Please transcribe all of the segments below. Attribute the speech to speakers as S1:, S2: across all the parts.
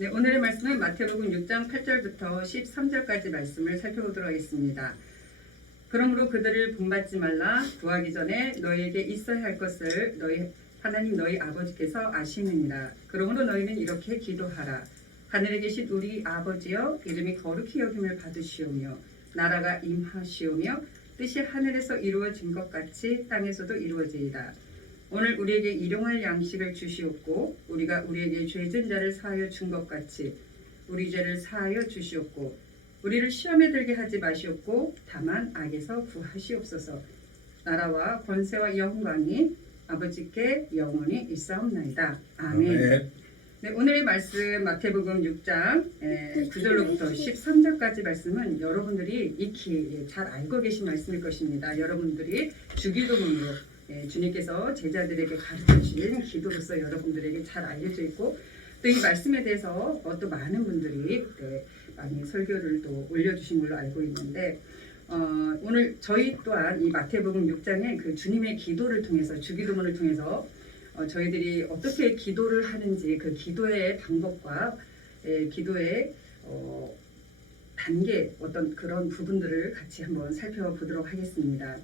S1: 네, 오늘의 말씀은 마태복음 6장 8절부터 13절까지 말씀을 살펴보도록 하겠습니다. 그러므로 그들을 본받지 말라 구하기 전에 너희에게 있어야 할 것을 너희 하나님 너희 아버지께서 아시느니라. 그러므로 너희는 이렇게 기도하라. 하늘에 계신 우리 아버지여 이름이 거룩히 여김을 받으시오며 나라가 임하시오며 뜻이 하늘에서 이루어진 것 같이 땅에서도 이루어지이다. 오늘 우리에게 일용할 양식을 주시옵고 우리가 우리에게 죄진 자를 사하여 준 것 같이 우리 죄를 사하여 주시옵고 우리를 시험에 들게 하지 마시옵고 다만 악에서 구하시옵소서 나라와 권세와 영광이 아버지께 영원히 있사옵나이다 아멘. 네, 오늘의 말씀 마태복음 6장 에, 9절로부터 13절까지 말씀은 여러분들이 익히 잘 알고 계신 말씀일 것입니다. 여러분들이 주기도문으로 예, 주님께서 제자들에게 가르쳐 주신 기도로서 여러분들에게 잘 알려져 있고 또 이 말씀에 대해서 어, 또 많은 분들이 네, 많이 설교를 또 올려주신 걸로 알고 있는데 어, 오늘 저희 또한 이 마태복음 6장의 그 주님의 기도를 통해서 주기도문을 통해서 어, 저희들이 어떻게 기도를 하는지 그 기도의 방법과 예, 기도의 어, 단계 어떤 그런 부분들을 같이 한번 살펴보도록 하겠습니다.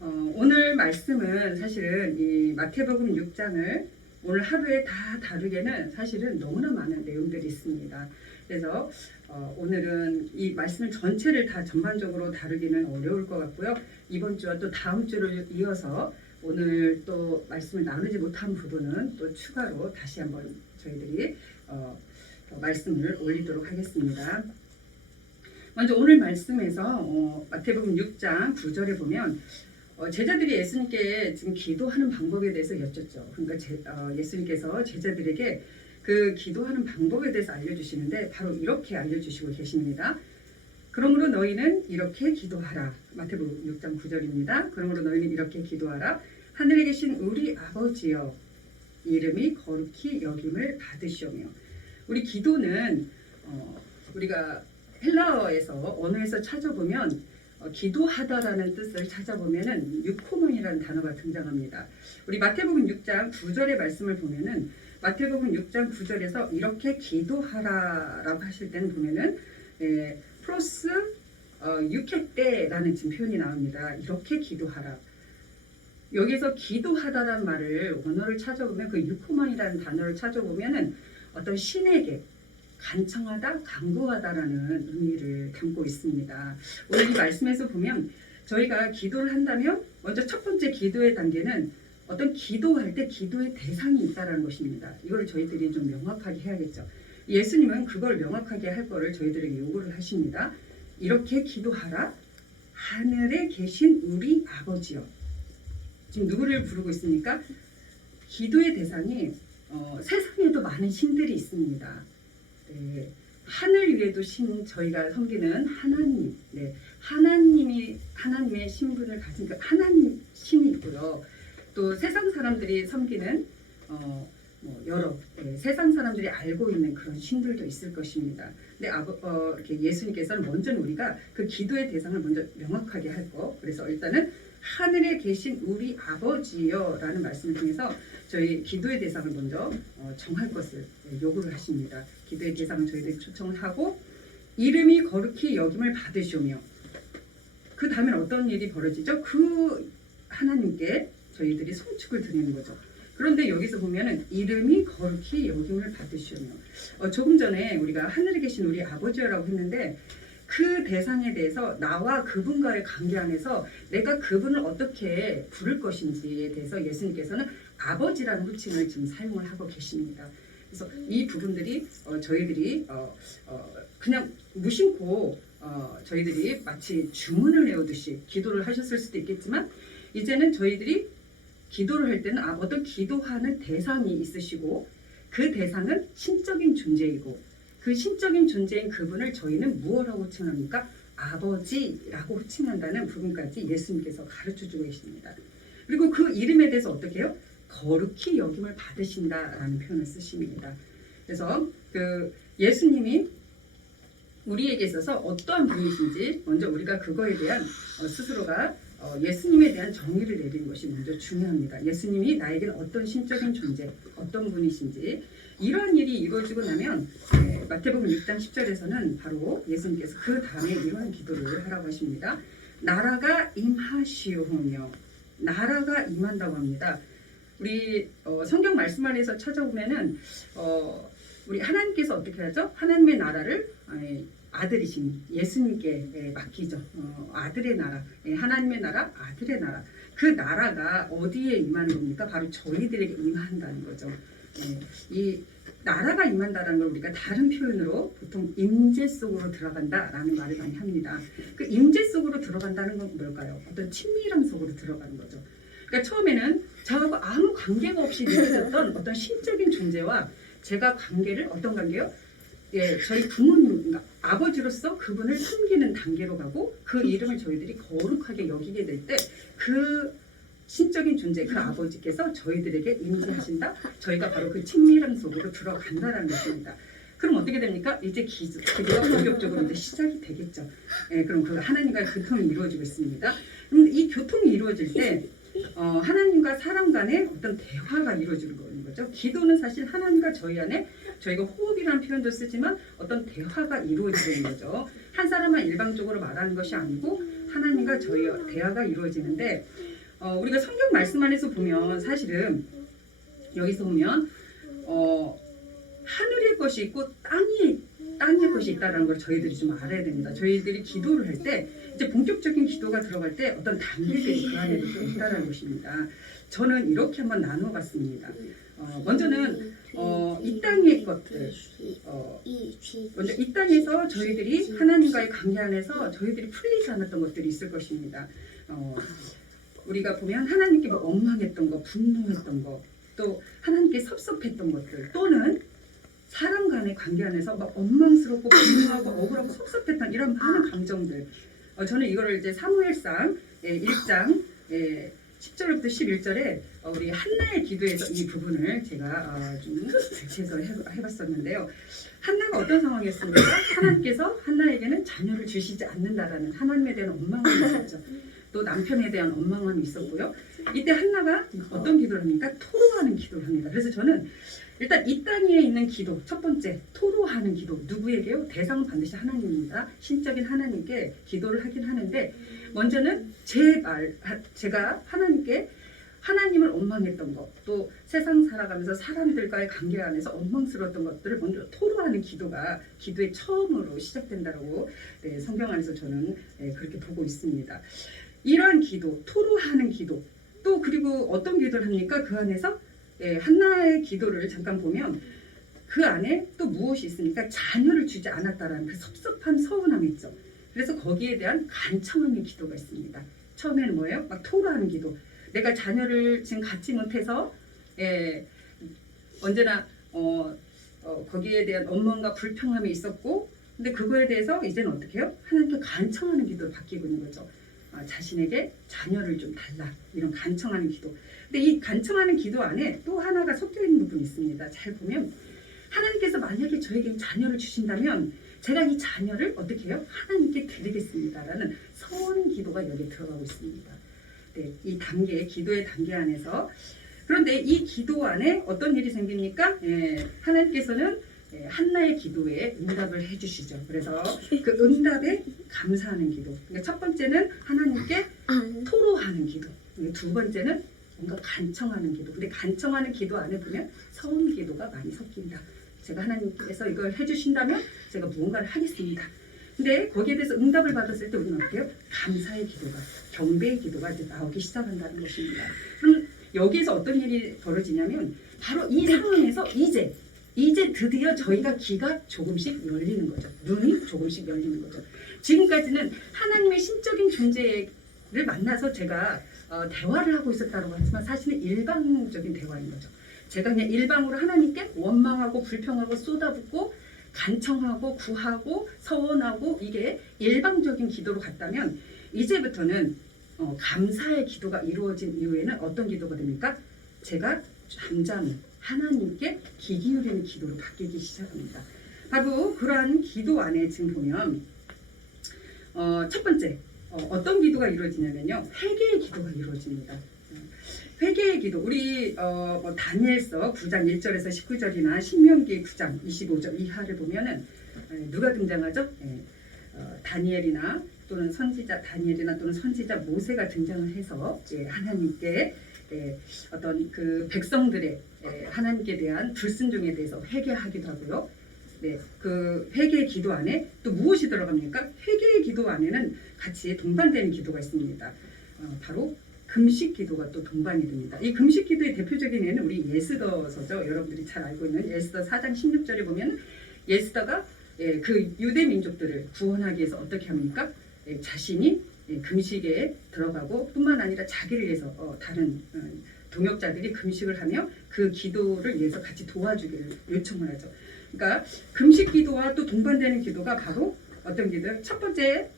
S1: 어, 오늘 말씀은 사실은 이 마태복음 6장을 오늘 하루에 다 다루기에는 사실은 너무나 많은 내용들이 있습니다. 그래서 어, 오늘은 이 말씀 전체를 다 전반적으로 다루기는 어려울 것 같고요. 이번 주와 또 다음 주를 이어서 오늘 또 말씀을 나누지 못한 부분은 또 추가로 다시 한번 저희들이 어, 어, 말씀을 올리도록 하겠습니다. 먼저 오늘 말씀에서 어, 마태복음 6장 9절에 보면 어, 제자들이 예수님께 지금 기도하는 방법에 대해서 여쭙죠. 그러니까 제, 어, 예수님께서 제자들에게 그 기도하는 방법에 대해서 알려주시는데 바로 이렇게 알려주시고 계십니다. 그러므로 너희는 이렇게 기도하라. 마태복음 6장 9절입니다. 그러므로 너희는 이렇게 기도하라. 하늘에 계신 우리 아버지여 이름이 거룩히 여김을 받으시오며 우리 기도는 어, 우리가 헬라어에서 언어에서 찾아보면 어, 기도하다라는 뜻을 찾아보면은 유코몬이라는 단어가 등장합니다. 우리 마태복음 6장 9절의 말씀을 보면은 마태복음 6장 9절에서 이렇게 기도하라라고 하실 때는 보면은 예, 프로스 어, 유케때라는 지금 표현이 나옵니다. 이렇게 기도하라. 여기서 기도하다라는 말을 언어를 찾아보면 그 유코몬이라는 단어를 찾아보면은 어떤 신에게 간청하다, 강구하다라는 의미를 담고 있습니다. 오늘 이 말씀에서 보면 저희가 기도를 한다면 먼저 첫 번째 기도의 단계는 어떤 기도할 때 기도의 대상이 있다라는 것입니다. 이걸 저희들이 좀 명확하게 해야겠죠. 예수님은 그걸 명확하게 할 거를 저희들에게 요구를 하십니다. 이렇게 기도하라. 하늘에 계신 우리 아버지여. 지금 누구를 부르고 있습니까? 기도의 대상이 어, 세상에도 많은 신들이 있습니다. 네, 하늘 위에도 신 저희가 섬기는 하나님, 네, 하나님이 하나님의 신분을 가진 그 하나님 신이 있고요. 또 세상 사람들이 섬기는 어, 뭐 여러 네, 세상 사람들이 알고 있는 그런 신들도 있을 것입니다. 근데 아버, 어, 이렇게 예수님께서는 먼저 우리가 그 기도의 대상을 먼저 명확하게 할 거. 그래서 일단은 하늘에 계신 우리 아버지여 라는 말씀을 통해서 저희 기도의 대상을 먼저 어, 정할 것을 네, 요구를 하십니다. 기도의 대상을 저희들이 초청을 하고 이름이 거룩히 여김을 받으시오며 그 다음에 어떤 일이 벌어지죠? 그 하나님께 저희들이 송축을 드리는 거죠. 그런데 여기서 보면은 이름이 거룩히 여김을 받으시오며 어, 조금 전에 우리가 하늘에 계신 우리 아버지라고 했는데 그 대상에 대해서 나와 그분과의 관계 안에서 내가 그분을 어떻게 부를 것인지에 대해서 예수님께서는 아버지라는 호칭을 지금 사용을 하고 계십니다. 그래서 이 부분들이 어, 저희들이 어, 어, 그냥 무심코 어, 저희들이 마치 주문을 외우듯이 기도를 하셨을 수도 있겠지만 이제는 저희들이 기도를 할 때는 아, 어떤 기도하는 대상이 있으시고 그 대상은 신적인 존재이고 그 신적인 존재인 그분을 저희는 무엇라고 호칭합니까? 아버지라고 호칭한다는 부분까지 예수님께서 가르쳐 주고 계십니다. 그리고 그 이름에 대해서 어떻게 해요? 거룩히 여김을 받으신다라는 표현을 쓰십니다. 그래서 그 예수님이 우리에게 있어서 어떠한 분이신지 먼저 우리가 그거에 대한 어, 스스로가 어, 예수님에 대한 정의를 내리는 것이 먼저 중요합니다. 예수님이 나에게는 어떤 신적인 존재, 어떤 분이신지 이러한 일이 이루어지고 나면 네, 마태복음 6장 10절에서는 바로 예수님께서 그 다음에 이러한 기도를 하라고 하십니다. 나라가 임하시오며 나라가 임한다고 합니다. 우리 어, 성경 말씀 안에서 찾아보면은 어, 우리 하나님께서 어떻게 하죠? 하나님의 나라를 아들이신 예수님께 예, 맡기죠. 어, 아들의 나라, 예, 하나님의 나라, 아들의 나라. 그 나라가 어디에 임하는 겁니까? 바로 저희들에게 임한다는 거죠. 예, 이 나라가 임한다라는 걸 우리가 다른 표현으로 보통 임재 속으로 들어간다라는 말을 많이 합니다. 그 임재 속으로 들어간다는 건 뭘까요? 어떤 친밀함 속으로 들어가는 거죠. 그러니까 처음에는 저하고 아무 관계가 없이 느껴졌던 어떤 신적인 존재와 제가 관계를 어떤 관계요? 예, 저희 부모님, 그러니까 아버지로서 그분을 섬기는 단계로 가고 그 이름을 저희들이 거룩하게 여기게 될 때 그 신적인 존재, 그 아버지께서 저희들에게 임재하신다. 저희가 바로 그 친밀함 속으로 들어간다라는 것입니다. 그럼 어떻게 됩니까? 이제 기, 기도가 본격적으로 이제 시작이 되겠죠. 예, 그럼 그 하나님과의 교통이 이루어지고 있습니다. 그럼 이 교통이 이루어질 때 어, 하나님과 사람 간의 어떤 대화가 이루어지는 거죠. 기도는 사실 하나님과 저희 안에 저희가 호흡이라는 표현도 쓰지만 어떤 대화가 이루어지는 거죠. 한 사람만 일방적으로 말하는 것이 아니고 하나님과 저희 대화가 이루어지는데 어, 우리가 성경 말씀 안에서 보면 사실은 여기서 보면 어, 하늘의 것이 있고 땅이 땅의 것이 있다는 걸 저희들이 좀 알아야 됩니다. 저희들이 기도를 할 때 이제 본격적인 기도가 들어갈 때 어떤 단계들이 그 안에도 또 있다는 것입니다. 저는 이렇게 한번 나눠봤습니다. 어, 먼저는 어, 이 땅의 것들, 어, 먼저 이 땅에서 저희들이 하나님과의 관계 안에서 저희들이 풀리지 않았던 것들이 있을 것입니다. 어, 우리가 보면 하나님께 막 엉망했던 거, 분노했던 거, 또 하나님께 섭섭했던 것들, 또는 사람 간의 관계 안에서 막 원망스럽고 분노하고 억울하고 섭섭했던 이런 많은 감정들. 어, 저는 이거를 이제 사무엘상 예, 1장 예, 10절부터 11절에 어, 우리 한나의 기도에서 이 부분을 제가 어, 좀 해, 해봤었는데요. 한나가 어떤 상황이었습니까? 하나님께서 한나에게는 자녀를 주시지 않는다라는 하나님에 대한 원망이 있었죠. 또 남편에 대한 원망함이 있었고요. 이때 한나가 어떤 기도를 합니까? 토로하는 기도를 합니다. 그래서 저는 일단 이 땅 위에 있는 기도 첫 번째 토로하는 기도 누구에게요? 대상은 반드시 하나님입니다. 신적인 하나님께 기도를 하긴 하는데 먼저는 제 말 제가 하나님께 하나님을 원망했던 것, 또 세상 살아가면서 사람들과의 관계 안에서 원망스러웠던 것들을 먼저 토로하는 기도가 기도의 처음으로 시작된다고 네, 성경 안에서 저는 네, 그렇게 보고 있습니다. 이러한 기도, 토로하는 기도, 또 그리고 어떤 기도를 합니까? 그 안에서 예, 한나의 기도를 잠깐 보면 그 안에 또 무엇이 있습니까? 자녀를 주지 않았다라는 그 섭섭한 서운함이 있죠. 그래서 거기에 대한 간청하는 기도가 있습니다. 처음에는 뭐예요? 막 토로하는 기도. 내가 자녀를 지금 갖지 못해서 예, 언제나 어, 어, 거기에 대한 원망과 불평함이 있었고 근데 그거에 대해서 이제는 어떻게 해요? 하나님께 간청하는 기도를 바뀌고 있는 거죠. 아, 자신에게 자녀를 좀 달라 이런 간청하는 기도. 근데 이 간청하는 기도 안에 또 하나가 섞여 있는 부분이 있습니다. 잘 보면 하나님께서 만약에 저에게 이 자녀를 주신다면 제가 이 자녀를 어떻게 해요? 하나님께 드리겠습니다라는 서원 기도가 여기 들어가고 있습니다. 네, 이 단계, 기도의 단계 안에서 그런데 이 기도 안에 어떤 일이 생깁니까? 예, 하나님께서는 예, 한나의 기도에 응답을 해주시죠. 그래서 그 응답에 감사하는 기도. 그러니까 첫 번째는 하나님께 토로하는 기도. 두 번째는 뭔가 간청하는 기도. 근데 간청하는 기도 안에 보면 서운 기도가 많이 섞인다. 제가 하나님께서 이걸 해주신다면 제가 무언가를 하겠습니다. 근데 거기에 대해서 응답을 받았을 때 우리는 어때요? 감사의 기도가, 경배의 기도가 이제 나오기 시작한다는 것입니다. 그럼 여기에서 어떤 일이 벌어지냐면 바로 이 상황에서 이제 이제 드디어 저희가 귀가 조금씩 열리는 거죠. 눈이 조금씩 열리는 거죠. 지금까지는 하나님의 신적인 존재를 만나서 제가 어, 대화를 하고 있었다고 하지만 사실은 일방적인 대화인 거죠. 제가 그냥 일방으로 하나님께 원망하고 불평하고 쏟아붓고 간청하고 구하고 서원하고 이게 일방적인 기도로 갔다면 이제부터는 어, 감사의 기도가 이루어진 이후에는 어떤 기도가 됩니까? 제가 잠잠히 하나님께 귀 기울이는 기도로 바뀌기 시작합니다. 바로 그러한 기도 안에 지금 보면 어, 첫 번째 어, 떤 기도가 이루어지냐면요. 회개의 기도가 이루어집니다. 어, 회개의 기도. 우리 어, 뭐 다니엘서 9장 1절에서 19절이나 신명기 9장 25절 이하를 보면은 에, 누가 등장하죠? 예, 어, 다니엘이나 또는 선지자 다니엘이나 또는 선지자 모세가 등장을 해서 예, 하나님께 예, 어떤 그 백성들의 예, 하나님께 대한 불순종에 대해서 회개하기도 하고요. 네, 그 회개의 기도 안에 또 무엇이 들어갑니까? 회개의 기도 안에는 같이 동반되는 기도가 있습니다. 어, 바로 금식 기도가 또 동반이 됩니다. 이 금식 기도의 대표적인 예는 우리 예스더서죠. 여러분들이 잘 알고 있는 예스더 4장 16절에 보면 예스더가 예, 그 유대 민족들을 구원하기 위해서 어떻게 합니까? 예, 자신이 예, 금식에 들어가고 뿐만 아니라 자기를 위해서 어, 다른 어, 동역자들이 금식을 하며 그 기도를 위해서 같이 도와주기를 요청을 하죠. 그러니까 금식 기도와 또 동반되는 기도가 바로 어떤 기도요? 첫 번째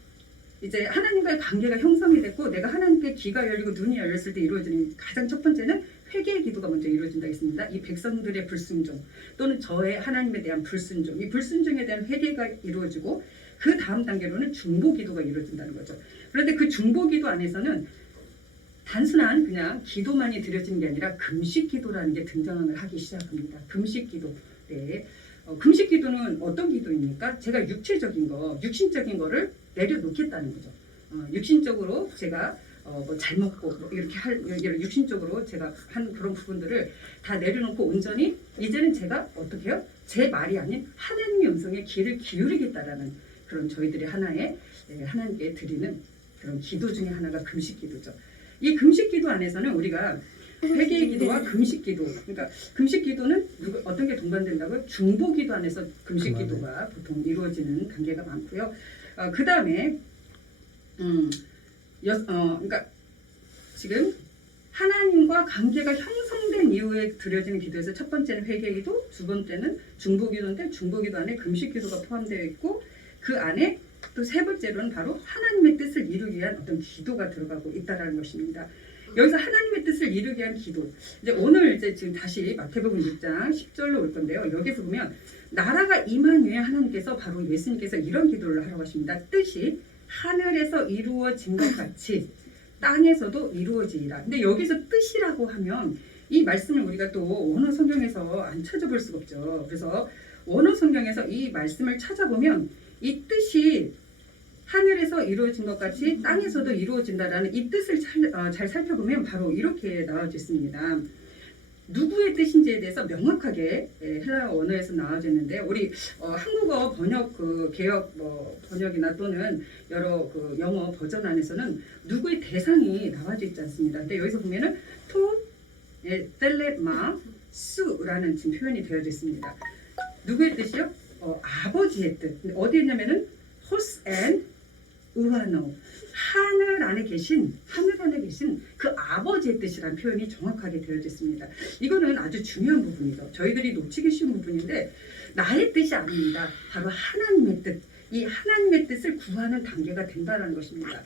S1: 이제 하나님과의 관계가 형성이 됐고 내가 하나님께 귀가 열리고 눈이 열렸을 때 이루어지는 가장 첫 번째는 회개의 기도가 먼저 이루어진다 했습니다. 이 백성들의 불순종 또는 저의 하나님에 대한 불순종, 이 불순종에 대한 회개가 이루어지고 그 다음 단계로는 중보 기도가 이루어진다는 거죠. 그런데 그 중보 기도 안에서는 단순한 그냥 기도만이 드려지는 게 아니라 금식 기도라는 게 등장을 하기 시작합니다. 금식 기도. 네. 어, 금식 기도는 어떤 기도입니까? 제가 육체적인 거, 육신적인 거를 내려놓겠다는 거죠. 어, 육신적으로 제가 어, 뭐 잘 먹고 뭐 이렇게 할 이런 육신적으로 제가 한 그런 부분들을 다 내려놓고 온전히 이제는 제가 어떻게 해요? 제 말이 아닌 하나님의 음성에 귀를 기울이겠다라는 그런 저희들의 하나의 예, 하나님께 드리는 그런 기도 중에 하나가 금식 기도죠. 이 금식 기도 안에서는 우리가 회개의 기도와 금식 기도, 그러니까 금식 기도는 누구, 어떤 게 동반된다고요? 중보 기도 안에서 금식
S2: 그만해.
S1: 기도가 보통 이루어지는 단계가 많고요. 어, 그 다음에 음, 여, 어, 그러니까 지금 하나님과 관계가 형성된 이후에 드려지는 기도에서 첫 번째는 회개 기도, 두 번째는 중보 기도인데 중보 기도 안에 금식 기도가 포함되어 있고 그 안에 또 세 번째로는 바로 하나님의 뜻을 이루기 위한 어떤 기도가 들어가고 있다라는 것입니다. 여기서 하나님의 뜻을 이루기 위한 기도. 이제 오늘 이제 지금 다시 마태복음 6장 10절로 올 건데요. 여기서 보면 나라가 임한 후에 하나님께서 바로 예수님께서 이런 기도를 하라고 하십니다. 뜻이 하늘에서 이루어진 것 같이 땅에서도 이루어지리라. 근데 여기서 뜻이라고 하면 이 말씀을 우리가 또 원어 성경에서 안 찾아볼 수가 없죠. 그래서 원어 성경에서 이 말씀을 찾아보면 이 뜻이 하늘에서 이루어진 것 같이 땅에서도 이루어진다라는 이 뜻을 잘, 어, 잘 살펴보면 바로 이렇게 나와있습니다. 누구의 뜻인지에 대해서 명확하게 예, 헬라어 원어에서 나와졌는데 우리 어, 한국어 번역 그 개혁 뭐 번역이나 또는 여러 그 영어 버전 안에서는 누구의 대상이 나와져 있지 않습니다. 근데 여기서 보면은 토 예, 텔레마 수라는 지금 표현이 되어져 있습니다. 누구의 뜻이요? 어, 아버지의 뜻. 어디에 있냐면은 호스 앤 우라노 하늘 안에 계신 하늘 안에 계신 그 아버지의 뜻이라는 표현이 정확하게 되어져 있습니다. 이거는 아주 중요한 부분이죠. 저희들이 놓치기 쉬운 부분인데 나의 뜻이 아닙니다. 바로 하나님의 뜻. 이 하나님의 뜻을 구하는 단계가 된다는 것입니다.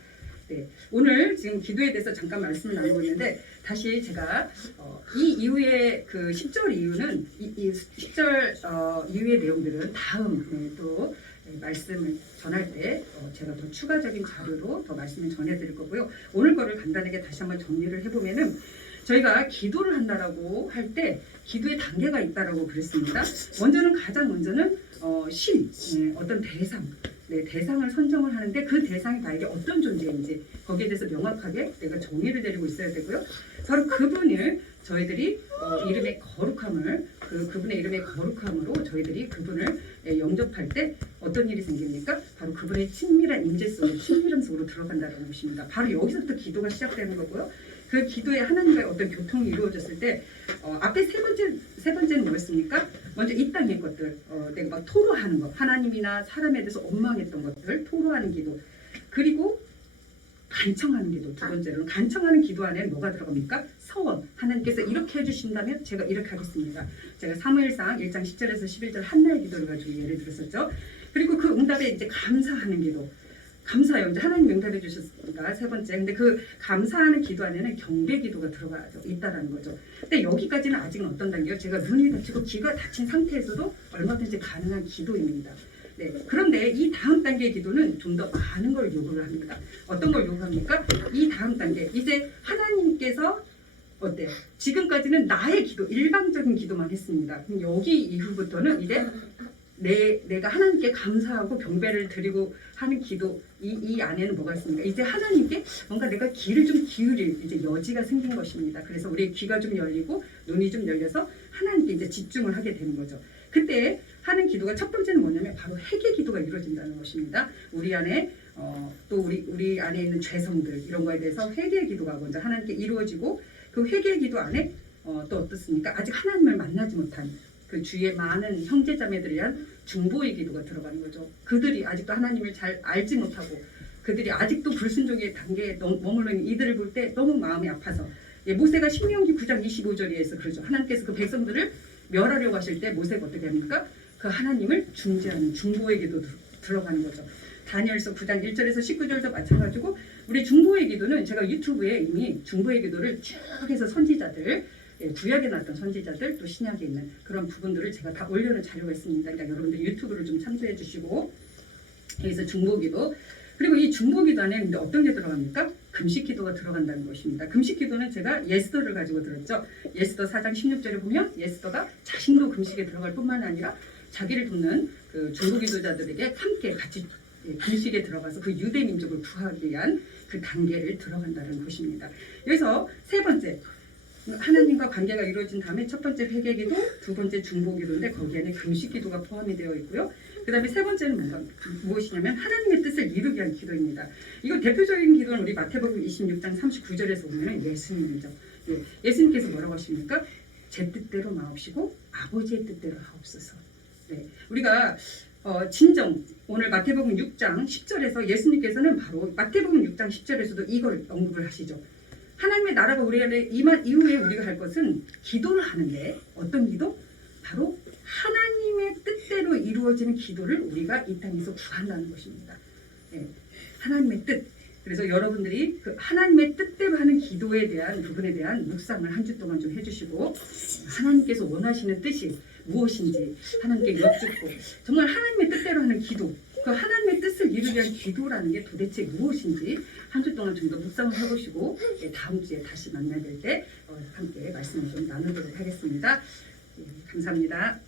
S1: 네, 오늘 지금 기도에 대해서 잠깐 말씀을 나누고 있는데 다시 제가 어, 이 이후의 그 10절 이후는 이, 이 10절 어, 이후의 내용들은 다음 네, 또 네, 말씀을 전할 때 어, 제가 더 추가적인 자료로 더 말씀을 전해드릴 거고요. 오늘 거를 간단하게 다시 한번 정리를 해보면은 저희가 기도를 한다라고 할 때 기도의 단계가 있다라고 그랬습니다. 먼저는 가장 먼저는 어, 신 네, 어떤 대상 네, 대상을 선정을 하는데 그 대상이 나에게 어떤 존재인지 거기에 대해서 명확하게 내가 정의를 내리고 있어야 되고요. 바로 그분을 저희들이 어, 이름의 거룩함을 그 그분의 이름의 거룩함으로 저희들이 그분을 예, 영접할 때 어떤 일이 생깁니까? 바로 그분의 친밀한 임재 속에 친밀함 속으로 들어간다는 것입니다. 바로 여기서부터 기도가 시작되는 거고요. 그 기도에 하나님과의 어떤 교통이 이루어졌을 때 어, 앞에 세 번째 세 번째는 뭐였습니까? 먼저 이 땅의 것들, 어, 내가 막 토로하는 것, 하나님이나 사람에 대해서 원망했던 것들 토로하는 기도, 그리고 간청하는 기도 두 번째로는 간청하는 기도 안에는 뭐가 들어갑니까? 서원 하나님께서 이렇게 해주신다면 제가 이렇게 하겠습니다. 제가 사무엘상 1장 10절에서 11절 한날 기도를 가지고 예를 들었었죠. 그리고 그 응답에 이제 감사하는 기도. 감사해요. 이제 하나님 응답해 주셨으니까 세 번째. 근데 그 감사하는 기도 안에는 경배 기도가 들어가 있다라는 거죠. 근데 여기까지는 아직은 어떤 단계요? 제가 눈이 다치고 귀가 다친 상태에서도 얼마든지 가능한 기도입니다. 네. 그런데 이 다음 단계의 기도는 좀 더 많은 걸 요구를 합니다. 어떤 걸 요구합니까? 이 다음 단계 이제 하나님께서 어때요? 지금까지는 나의 기도, 일방적인 기도만 했습니다. 그럼 여기 이후부터는 이제 내, 내가 하나님께 감사하고 경배를 드리고 하는 기도, 이, 이 안에는 뭐가 있습니까? 이제 하나님께 뭔가 내가 귀를 좀 기울일 이제 여지가 생긴 것입니다. 그래서 우리의 귀가 좀 열리고 눈이 좀 열려서 하나님께 이제 집중을 하게 되는 거죠. 그때 하는 기도가 첫 번째는 뭐냐면 바로 회개 기도가 이루어진다는 것입니다. 우리 안에 어, 또 우리 우리 안에 있는 죄성들 이런 거에 대해서 회개 기도가 먼저 하나님께 이루어지고 그 회개 기도 안에 어, 또 어떻습니까? 아직 하나님을 만나지 못한 그 주위의 많은 형제자매들에 대한 중보의 기도가 들어가는 거죠. 그들이 아직도 하나님을 잘 알지 못하고 그들이 아직도 불순종의 단계에 넘- 머물러 있는 이들을 볼 때 너무 마음이 아파서 예, 모세가 신명기 9장 25절에서 그러죠. 하나님께서 그 백성들을 멸하려고 하실 때 모세가 어떻게 합니까? 그 하나님을 중재하는 중보의 기도 들- 들어가는 거죠. 다니엘서 9장 1절에서 19절도 마찬가지고 우리 중보의 기도는 제가 유튜브에 이미 중보의 기도를 쭉 해서 선지자들 예, 구약에 나왔던 선지자들 또 신약에 있는 그런 부분들을 제가 다 올려놓은 자료가 있습니다. 그러니까 여러분들 유튜브를 좀 참조해 주시고 여기서 중보기도 그리고 이 중보기도 안에 어떤 게 들어갑니까? 금식기도가 들어간다는 것입니다. 금식기도는 제가 예스더를 가지고 들었죠. 예스더 4장 16절에 보면 예스더가 자신도 금식에 들어갈 뿐만 아니라 자기를 돕는 그 중보기도자들에게 함께 같이 예, 금식에 들어가서 그 유대 민족을 구하기 위한 그 단계를 들어간다는 것입니다. 여기서 세 번째 하나님과 관계가 이루어진 다음에 첫 번째 회개기도, 두 번째 중보기도인데 거기에는 금식기도가 포함이 되어 있고요. 그 다음에 세 번째는 뭔가 무엇이냐면 하나님의 뜻을 이루기 위한 기도입니다. 이거 대표적인 기도는 우리 마태복음 26장 39절에서 보면 예수님이죠. 예, 예수님께서 뭐라고 하십니까? 제 뜻대로 마옵시고 아버지의 뜻대로 하옵소서. 네, 우리가 어, 진정 오늘 마태복음 6장 10절에서 예수님께서는 바로 마태복음 6장 10절에서도 이걸 언급을 하시죠. 하나님의 나라가 우리 안에 임한 이후에 우리가 할 것은 기도를 하는데 어떤 기도? 바로 하나님의 뜻대로 이루어지는 기도를 우리가 이 땅에서 구한다는 것입니다. 예, 하나님의 뜻. 그래서 여러분들이 그 하나님의 뜻대로 하는 기도에 대한 부분에 대한 묵상을 한 주 동안 좀 해주시고 하나님께서 원하시는 뜻이 무엇인지 하나님께 여쭙고 정말 하나님의 뜻대로 하는 기도 그 하나님의 뜻을 이루기 위한 기도라는 게 도대체 무엇인지 한 주 동안 좀 더 묵상을 해보시고 예, 다음 주에 다시 만나야 될때 어, 함께 말씀을 좀 나누도록 하겠습니다. 예, 감사합니다.